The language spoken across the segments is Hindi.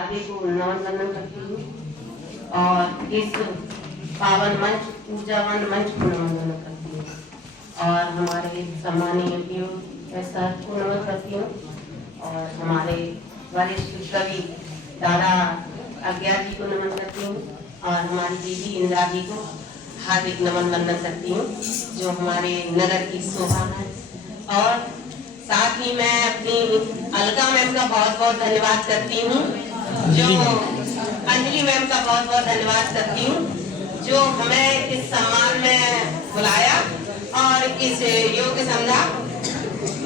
आदि को नमन वंदन करती हूँ और इस पावन मंच पूजावान मंच को नमन वंदन करती हूँ और हमारे सम्मानीय पीओ सर को नमन करती हूँ और हमारे वरिष्ठ कवि दादा आज्ञा जी को नमन करती हूँ और हमारी दीदी इंदिरा जी को हार्दिक नमन वंदन करती हूँ जो हमारे नगर की शोभा है। और साथ ही मैं अपनी अलका मैम का बहुत बहुत धन्यवाद करती हूँ, जो अंजलि मैम का बहुत बहुत धन्यवाद करती हूँ जो हमें इस सम्मान में बुलाया और इस योग्य समझा।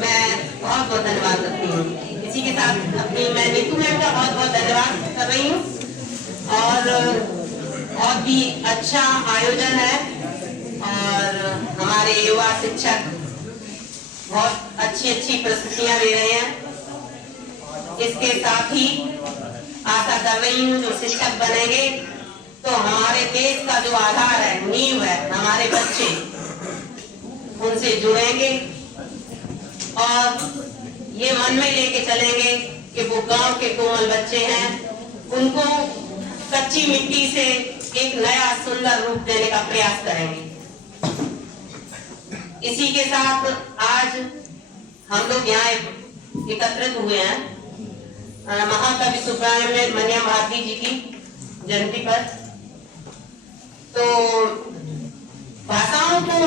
मैं बहुत बहुत धन्यवाद करती हूँ। इसी के साथ अपनी मैं नीतू मैम का बहुत बहुत धन्यवाद कर रही हूँ और बहुत ही अच्छा आयोजन है और हमारे युवा शिक्षक बहुत अच्छी अच्छी प्रस्तुतियां दे रहे हैं। इसके साथ ही आशा कर रही हूँ जो शिक्षक बनेंगे तो हमारे देश का जो आधार है, नींव है, हमारे बच्चे उनसे जुड़ेंगे और ये मन में लेके चलेंगे कि वो गांव के कोमल बच्चे हैं, उनको कच्ची मिट्टी से एक नया सुंदर रूप देने का प्रयास करेंगे। इसी के साथ आज हम लोग यहाँ एकत्रित हुए हैं महाकवि सुब्रमण्यम भारती जी की जयंती पर। तो भाषाओं को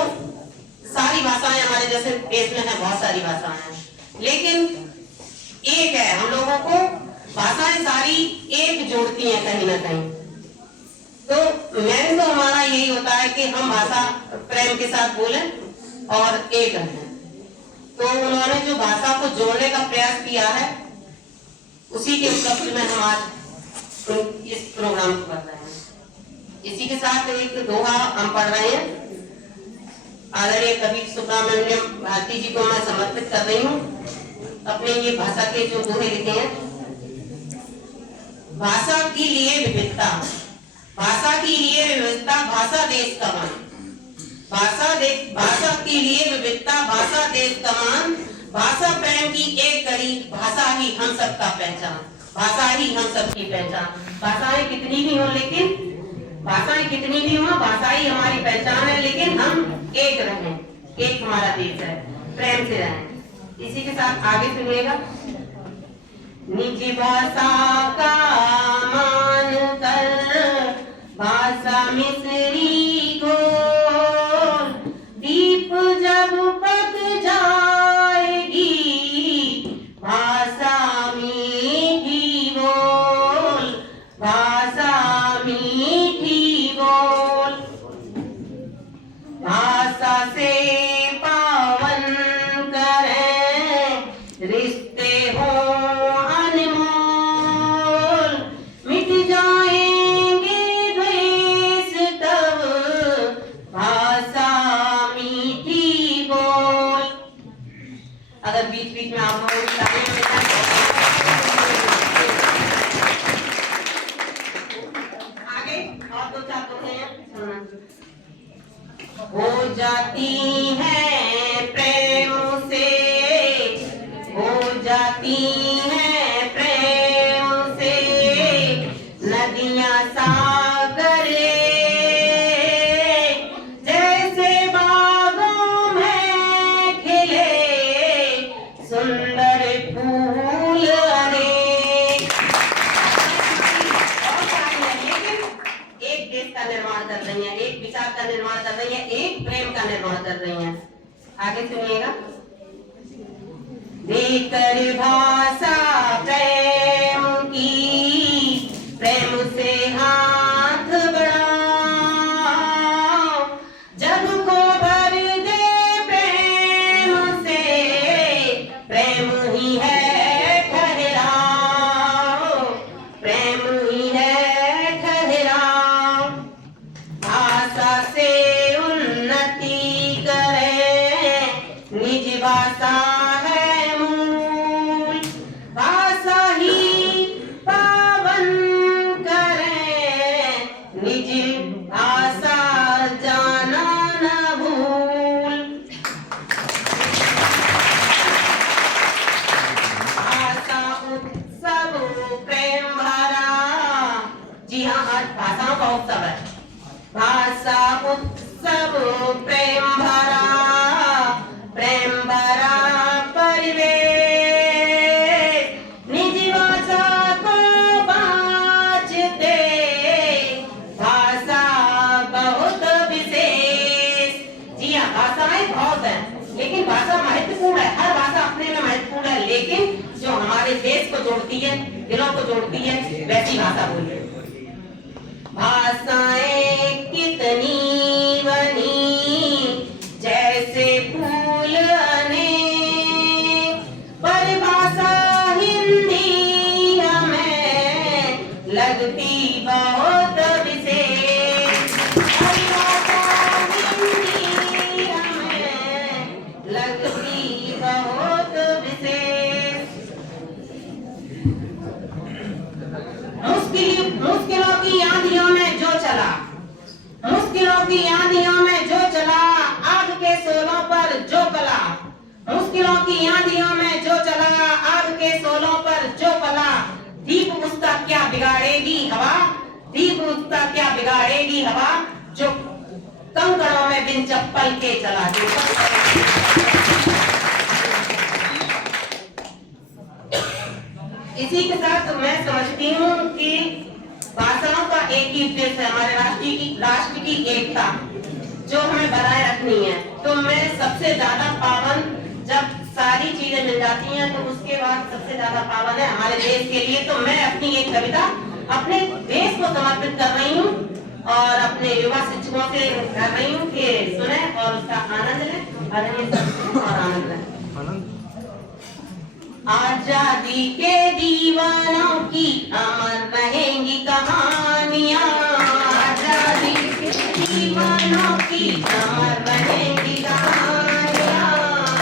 सारी भाषाएं हमारे जैसे देश में है, बहुत सारी भाषाएं हैं, लेकिन एक है, हम लोगों को भाषाएं सारी एक जोड़ती हैं कहीं ना कहीं। तो मेन तो हमारा यही होता है कि हम भाषा प्रेम के साथ बोलें और एक रहें। तो उन्होंने जो भाषा को जोड़ने का प्रयास किया है उसी के उपलक्ष्य में हम आज इस प्रोग्राम को कर रहे हैं। इसी के साथ एक दोहा हम पढ़ रहे हैं। आदरणीय कवि सुब्रमण्यम भारती जी को मैं समर्पित कर रही हूँ अपने ये भाषा के जो दोहे लिखे हैं। भाषा के लिए विविधता, भाषा के लिए विविधता, भाषा देश का मान, भाषा के लिए विविधता, भाषा देश का मान, भाषा प्रेम की एक कड़ी, भाषा ही हम सबका पहचान, भाषा ही हम सबकी पहचान। भाषाएं कितनी भी हो, लेकिन भाषाएं कितनी भी हो, भाषा ही हमारी पहचान है, लेकिन हम एक रहें, एक हमारा देश है, प्रेम से रहें। इसी के साथ आगे सुनिएगा। निज भाषा का मान कर भाषा मिसरी को, दीप जब पक जाएगी भाषा मीठी बोल, भाषा मीठी बोल, भाषा से पावन करें रिश्ते हो अनमोल, मिट जाएंगे द्वेष तब भाषा मीठी बोल। अगर बीच बीच में आप आगे और दो चार तो हैं हो जाती है प्रेम से, हो जाती है प्रेम से नदियां सागर, जैसे बागों में खिले सुंदर फूल अनेक। एक देश का निर्माण कर रही है, एक विचार का निर्माण कर रही है, एक प्रेम का निर्माण कर रही है। आगे सुनिएगा। देकर भाषा प्रेम की, प्रेम से हाथ बढ़ाओ, जग को भर दे प्रेम से, प्रेम ही है ठहराओ, प्रेम ही है ठहराओ, भाषा से उन्नति करें, निज भाषा है मूल, भाषा ही भाषाओं का उत्सव है। भाषा उत्सव प्रेम भरा परिवेश, निज भाषा को बाँचते भाषा बहुत विशेष। जी हाँ, भाषाएं बहुत है, लेकिन भाषा महत्वपूर्ण है। हर भाषा अपने में महत्वपूर्ण है, लेकिन जो हमारे देश को जोड़ती है, दिलों को जोड़ती है, वैसी भाषा बोलिए। भाषाएं कितनी बनी जैसे फूल अनेक, परिभाषा हिंदी हमें लगती बहुत विशेष। परिभाषा हिंदी हमें लगती बहुत विशेष। मुश्किलों की आंधियों में जो चला, मुश्किलों की आंधियों में जो चला, आग के शोलों पर जो पला। मुश्किलों की आंधियों में जो चला, आग के शोलों पर जो पला। दीप उसका क्या बिगाड़ेगी हवा, दीप उसका क्या बिगाड़ेगी हवा, जो कंकड़ों में बिन चप्पल के चला। इसी के साथ मैं समझती हूँ कि भाषाओं का एक ही उद्देश्य है, हमारे राष्ट्र की एकता जो हमें बनाए रखनी है। तो मैं सबसे ज्यादा पावन, जब सारी चीजें मिल जाती हैं तो उसके बाद सबसे ज्यादा पावन है हमारे देश के लिए। तो मैं अपनी एक कविता अपने देश को समर्पित कर रही हूँ और अपने युवा शिक्षकों से कर रही हूँ कि सुने और उसका आनंद लें और आनंद लें। आजादी के दीवानों की अमर रहेंगी कहानियाँ, आजादी के दीवानों की अमर रहेंगी कहानियाँ।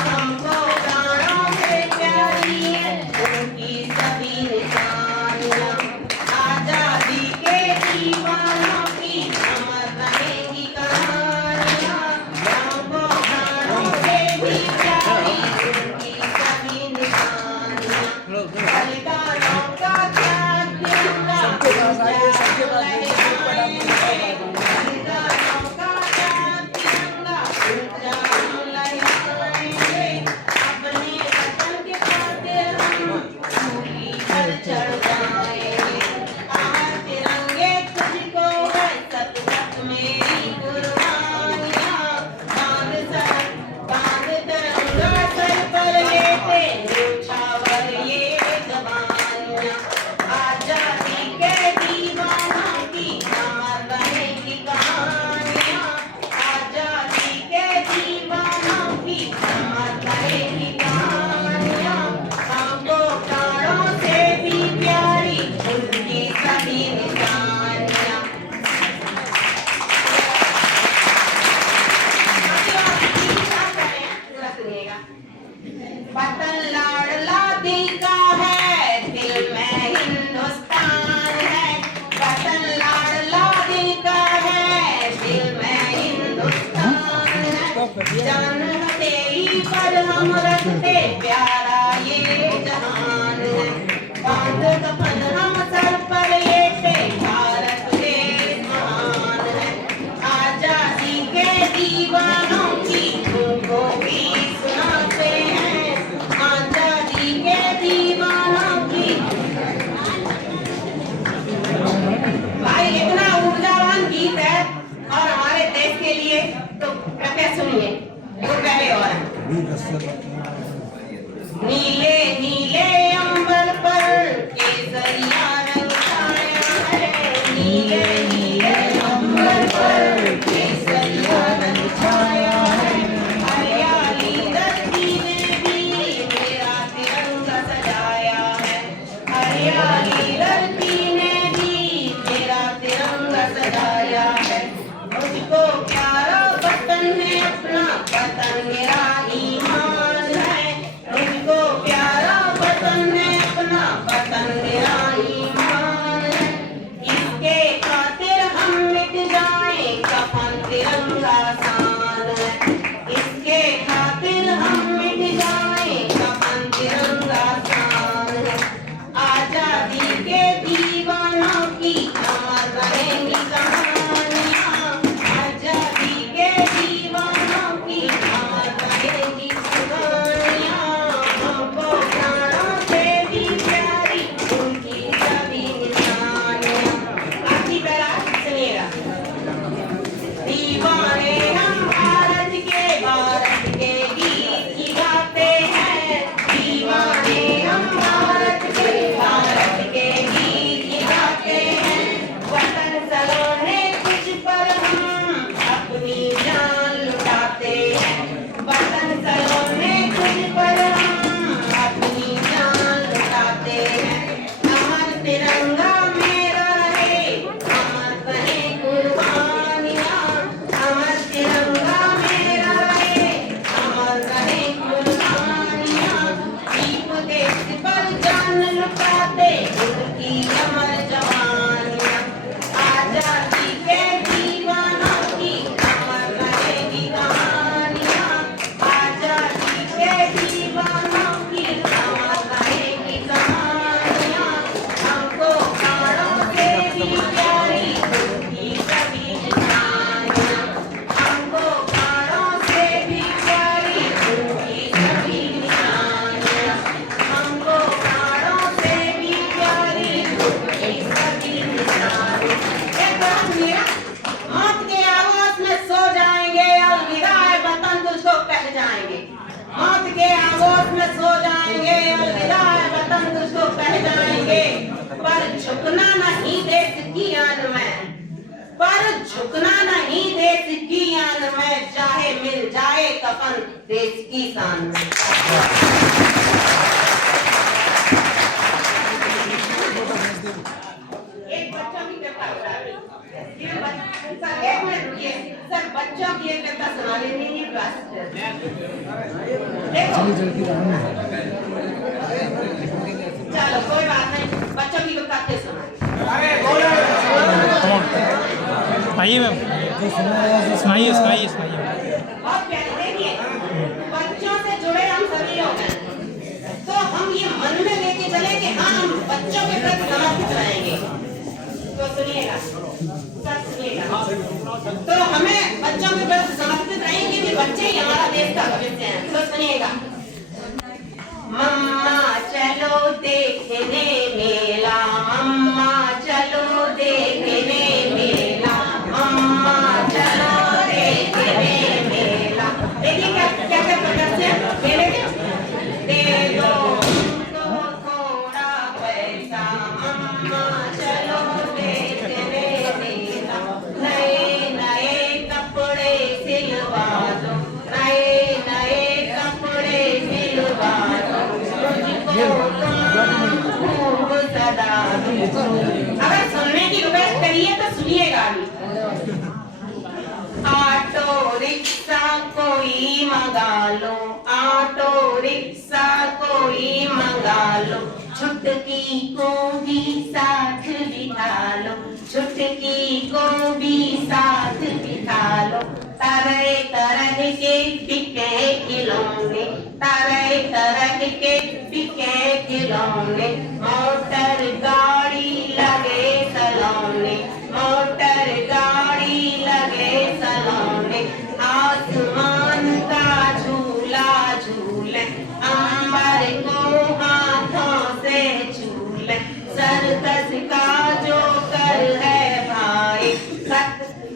हमको प्राणों से प्यारी है उनकी सभी निशानियाँ। आजादी के दीवानों की अमर रहेंगी कहानियाँ। हमको प्राणों से भी प्यारी उनकी सभी निशानियाँ। बलिदानों का त्याग तिरंगा बलिदानों का त्याग तिरंगा लहराएंगे। अपने वतन के खातिर हम सूली पर चढ़ जाएंगे। अमर तिरंगे तुझको है सतत मेरी कुर्बानियाँ। बांध तिरंगा सर पर लेते न्योछावर ये जवानियाँ। आजादी के दीवानों की अमर रहेंगी कहानियाँ। आजादी के दीवानों की अमर रहेंगी कहानियाँ। हमको प्राणों से भी प्यारी उनकी सभी निशानियाँ। वतन लाडला दिल का है, दिल में हिंदुस्तान है। वतन लाडला दिल का है, दिल में हिंदुस्तान है। जान हथेली पर हम रखते प्यारा ये जहान है। बांध कफन हम सर पर लेते भारत देश महान है। आजादी के दीवानों की तुमको भी सुनाते हैं। आजादी के दीवानों की। भाई इतना ऊर्जावान गीत है और हमारे देश के लिए, तो कृपया सुनिए। तो पहले और है। नीले नीले अंबर पर केसरिया रंग छाया है। नीले नीले अंबर पर केसरिया रंग छाया है। हरियाली धरती ने भी मेरा तिरंगा सजाया है। हरियाली धरती ने भी मेरा तिरंगा सजाया है। मुझको प्यारा वतन है अपना, वतन मेरा ईमान है। मुझको प्यारा वतन है अपना, वतन मेरा ईमान है। इसके झुकना नहीं देश की आन में, पर झुकना नहीं देश की आन में, चाहे मिल जाए कफन देश की शान में। एक बच्चों की कविता बता रही सर, एक मिनट रुकिए सर, बच्चों की एक कविता सुना लेनी है क्लास। चलो कोई बात नहीं, बच्चों की कविता फिर सुनाइए। आइए मैम, सुनाइए सुनाइए सुनाइए। और देखिए, बच्चों से जुड़े हम सभी लोग हैं, तो हम ये मन में लेके चले कि हाँ हम बच्चों के प्रति समर्पित रहेंगे। तो सुनिएगा, सब सुनिएगा, तो हमें बच्चों के प्रति समर्पित रहेंगे कि बच्चे ही हमारा देश का भविष्य हैं। तो सुनिएगा, मम्मा चलो देखने मेला, मम्मा चलो देखने मेला, मम्मा चलो देखने मेला। देखिए क्या क्या क्या प्रदर्शन मेले के, दे दो उनको थोड़ा पैसा, मम्मा चलो देखने मेला, नए नए कपड़े सिलवा दो, नए नए कपड़े सिलवा दो, खूब सदा। अगर सुनने की रिक्वेस्ट करिए तो सुनिएगा अभी। ऑटो रिक्शा कोई मंगा लो, ऑटो रिक्शा कोई मंगा लो, छुटकी को भी साथ बिठा लो, छुटकी को भी साथ बिठा लो, तरह तरह के बिके खिलौने, तरह तरह के बिके खिलौने, मोटर गाड़ी लगे सलोने, मोटर गाड़ी लगे सलोने, आसमान का झूला झूले, अंबर को हाथों से झूले, सर्कस का जो कर है भाई,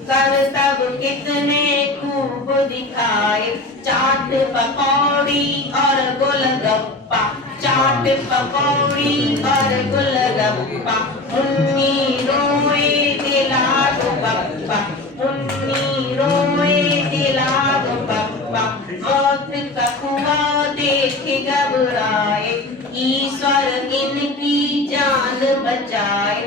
कर तब कितने खूब दिखाए, चाट पकौड़ी और गोलगप्पा, चाट पकौड़ी और गोलगप्पा, मुन्नी रोए दिला दो पप्पा, मुन्नी रोए दिला दो पप्पा, मौत का कुआं देख घबराए, ईश्वर इनकी जान बचाए,